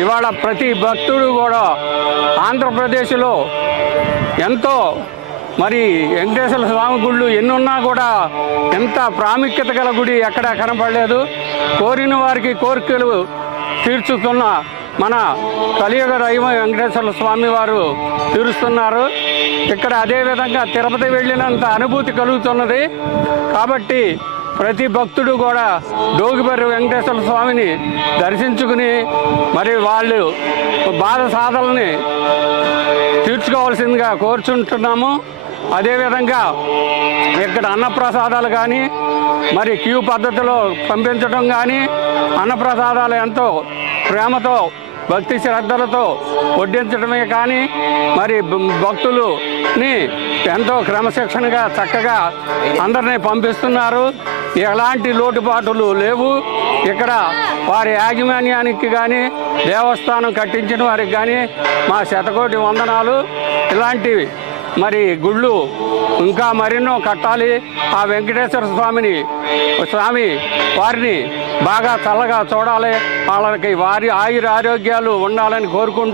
ఇవాళ ప్రతి భక్తుడు కూడా ఆంధ్రప్రదేశ్లో ఎంతో మరి వెంకటేశ్వర స్వామి గుళ్ళు ఎన్నున్నా కూడా ఎంత ప్రాముఖ్యత గల గుడి ఎక్కడా కనపడలేదు. కోరిన వారికి కోరికలు తీర్చుతున్న మన కలియుగ దైవం వెంకటేశ్వర స్వామి వారు తీరుస్తున్నారు. ఇక్కడ అదేవిధంగా తిరుపతి వెళ్ళినంత అనుభూతి కలుగుతున్నది. కాబట్టి ప్రతి భక్తుడు కూడా డోగిబర్రి వెంకటేశ్వర స్వామిని దర్శించుకుని మరి వాళ్ళు బాధ సాధనని తీర్చుకోవాల్సిందిగా కోరుచుంటున్నాము. అదేవిధంగా ఇక్కడ అన్నప్రసాదాలు కానీ మరి క్యూ పద్ధతిలో పంపించడం కానీ అన్నప్రసాదాలు ఎంతో ప్రేమతో భక్తి శ్రద్ధలతో వడ్డించడమే కానీ మరి భక్తులని ఎంతో క్రమశిక్షణగా చక్కగా అందరినీ పంపిస్తున్నారు. ఎలాంటి లోటుపాటులు లేవు. ఇక్కడ వారి యాజమాన్యానికి కానీ దేవస్థానం కట్టించిన వారికి కానీ మా శతకోటి వందనాలు. ఇలాంటివి మరి గుళ్ళు ఇంకా మరెన్నో కట్టాలి. ఆ వెంకటేశ్వర స్వామి వారిని బాగా చల్లగా చూడాలి. వాళ్ళకి వారి ఆయుర ఆరోగ్యాలు ఉండాలని కోరుకుంటూ